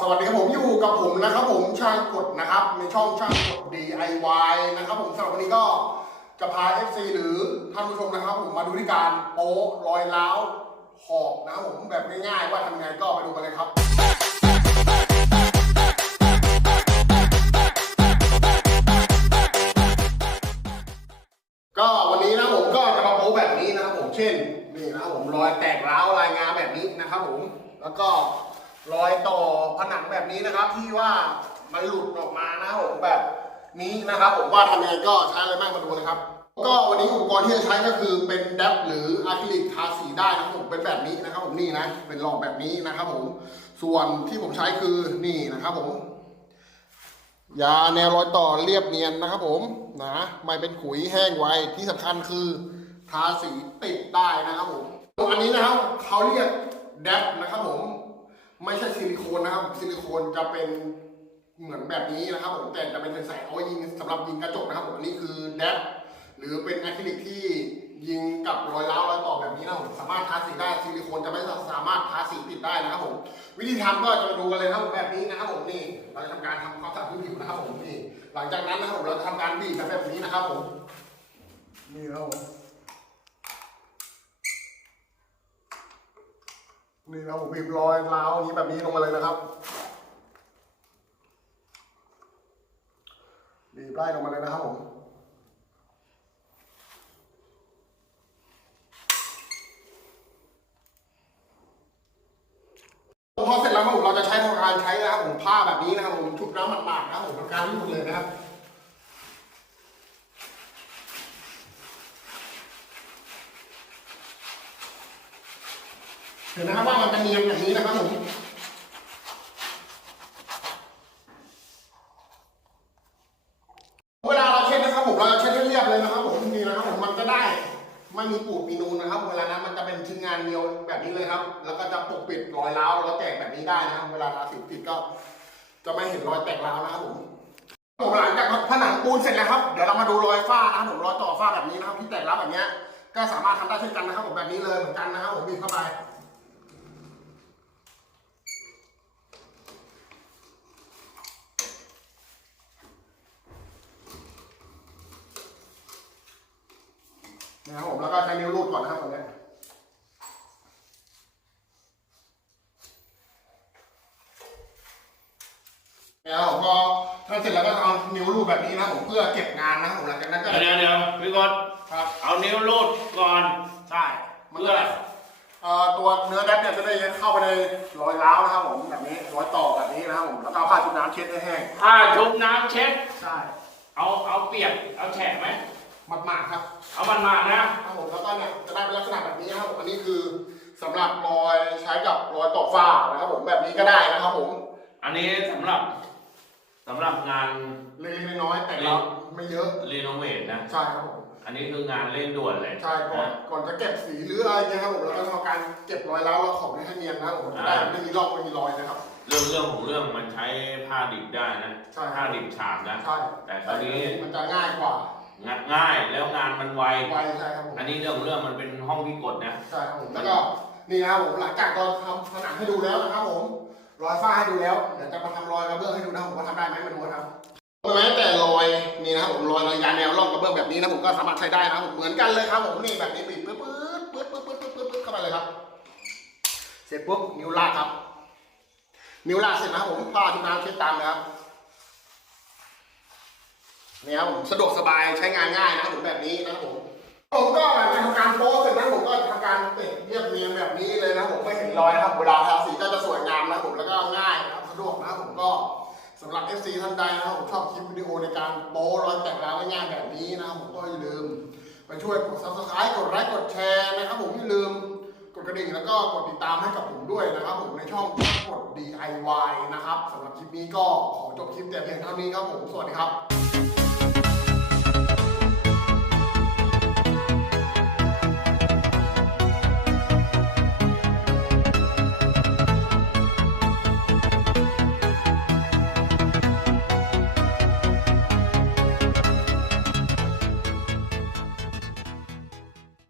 สวัสดีครับผมอยู่กับผมนะครับผมช่างกดนะครับ ในช่องช่างกด DIY นะครับผมสำหรับวันนี้ก็จะพา FC หรือท่านผู้ชมนะครับ ผมมาดูที่การโป๊รอยร้าวขอบนะครับผมแบบง่ายๆ ว่าทำยังไงก็ไปดูกันเลยครับก็วันนี้นะผมก็จะมาโป๊แบบนี้นะครับผมเช่นนี่นะครับผมรอยแตกร้าวรายงานแบบนี้นะครับผมแล้วก็ รอยต่อผนังแบบนี้นะครับ ที่ว่ามันหลุดออกมานะครับผมแบบนี้นะครับผมว่าทำยังไงก็ใช้อะไรบ้างมาดูเลยครับก็วันนี้อุปกรณ์ที่จะใช้ก็คือเป็นแดปหรืออะคริลิกทาสีได้นะครับผมเป็นแบบนี้นะครับผมนี่นะเป็นรองแบบนี้นะครับผมส่วนที่ผมใช้คือนี่นะครับผมยาแนวรอยต่อเรียบเนียนนะครับผมนะไม่เป็นขุยแห้งไวที่สำคัญคือทาสีติดได้นะครับผมอันนี้นะครับเขาเรียกแดปนะครับผม ไม่ใช่ซิลิโคนนะครับ ซิลิโคนจะเป็นเหมือนแบบนี้นะครับผมแต่จะเป็นใสๆเอาไว้ยิงสำหรับยิงกระจกนะครับผมอันนี้คือแดปหรือเป็นอะคริลิกที่ยิงกับรอยร้าวรอยต่อแบบนี้นะครับผมสามารถทาสีได้ซิลิโคนจะไม่สามารถทาสีติดได้นะครับผมวิธีทำก็จะมาดูกันเลยนะครับผมแบบนี้นะครับผมนี่เราจะทำการทำความสะอาดพื้นผิวนะครับผมนี่หลังจากนั้นนะครับผมเราจะทำการบีบแบบนี้นะครับผมนี่ครับผม นี่นะครับผมบีบรอยร้าวอย่างนี้แบบนี้ลงมาเลยนะครับบีบไล่ลงมาเลยนะครับผมพอเสร็จแล้วครับผมเราจะใช้ทำการใช้นะครับผมผ้าแบบนี้นะครับผมชุบน้ำหมาดๆนะครับผมทำการรีดเลยนะครับ เห็นนะครับว่ามันจะเนียนอย่างนี้นะครับผมเวลาเราเช็ดนะครับผมเราเช็ดให้เรียบเลยนะครับผมนี่นะครับผมมันจะได้ไม่มีปูดมีนูนนะครับ เวลานั้นมันจะเป็นชิ้นงานเดียวแบบนี้เลยครับ แล้วก็จะปกปิดรอยร้าวแล้วแตกแบบนี้ได้นะครับ เวลาทาสีติดก็ จะไม่เห็นรอยแตกร้าวนะครับผมผมหลังจากผนังปูนเสร็จแล้วครับ เดี๋ยวเรามาดูรอยฝ้านะครับผมรอยต่อฝ้าแบบนี้นะครับที่แตกร้าวแบบนี้ก็สามารถทำได้เช่นกันนะครับผมแบบนี้เลยเหมือนกันนะครับผมบีบเข้าไป นะครับผมแล้วก็ใช้นิ้วรูดก่อนนะครับตรงนี้แล้วผมก็ถ้าเสร็จแล้วก็เอานิ้วรูดแบบนี้นะครับผมเพื่อเก็บงานนะครับผมหลังจากนั้นก็เดี๋ยวเดี๋ยวพี่กดครับเอานิ้วรูดก่อนใช่มันเพื่ก็อเอ่อตัวเนื้อแดปเนี่ยจะได้เข้าไปในรอยร้าวนะครับผมแบบนี้รอยต่อแบบนี้นะครับผมแล้วก็เอาผ้าชุบน้ำเช็ดให้แห้งผ้าชุบน้ำเช็ดใช่เอาเอาเปียกเอาแฉะไหม หมาดๆครับ เอามันมานะ ครับผมแล้วก็เนี่ยจะได้เป็นลักษณะแบบนี้นะครับผมอันนี้คือสำหรับรอยใช้กับรอยต่อฝ้านะครับผมแบบนี้ก็ได้นะครับผมอันนี้สำหรับสำหรับงานเล็กๆน้อยๆแต่เราไม่เยอะรีโนเวทนะ ใช่ครับผมอันนี้คืองานเร่งด่วนเลยใช่ก่อนนะก่อนจะเก็บสีหรืออะไรเงี้ยครับผมเราก็ทำการเก็บรอยร้าวเราของให้เนียนนะครับผมจะได้อ่าไม่มีร่องไม่มีรอยนะครับ เรื่องเรื่องของเรื่องมันใช้ผ้าดิบได้นะ ใช่ผ้าดิบฉาบนะ ใช่แต่คราวนี้มันจะง่ายกว่า งัดง่ายแล้วงานมันไว ไวใช่ครับผมอันนี้เรื่องของเรื่องมันเป็นห้องพิกดนะ ใช่ครับผมแล้วก็นี่นะครับผมหลังจากเราทำผนังให้ดูแล้วนะครับผมรอยฝ้าให้ดูแล้วเดี๋ยวจะมาทำรอยกระเบื้องให้ดูนะครับผมว่าทำได้ไหมมาดูนะครับแม้แต่รอยนี่นะครับผมรอยรอยยางแนวร่องกระเบื้องแบบนี้นะผมก็สามารถใช้ได้นะครับผมเหมือนกันเลยครับผมนี่แบบนี้บีบปื๊ดปื๊ดปื๊ดปื๊ดปื๊ดปื๊ดปื๊ดเข้าไปเลยครับ เสร็จปุ๊บนิ้วลากครับ นิ้วลากเสร็จนะครับผมผ้าชุบน้ำเช็ดตามเลยครับ นี่ครับผมสะดวกสบายใช้งานง่ายนะครับผมแบบนี้นะครับผมผมก็หลังจากทำการโป๊เสร็จนะผมก็ทำการติดเรียบเนียนแบบนี้เลยนะผมไม่เห็นรอยนะครับเวลาทาสีก็จะสวยงามนะผมแล้วก็ง่ายนะครับสะดวกนะผมก็สำหรับ FC ท่านใดนะครับผมชอบคลิปวิดีโอในการโป๊รอยแตกร้าวง่ายแบบนี้นะครับผมก็อย่าลืมไปช่วยกด subscribe กดไลค์กดแชร์นะครับผมอย่าลืมกดกระดิ่งแล้วก็กดติดตามให้กับผมด้วยนะครับผมในช่องกด DIY นะครับสำหรับคลิปนี้ก็ขอจบคลิปแต่เพียงเท่านี้ครับผมสวัสดีครับ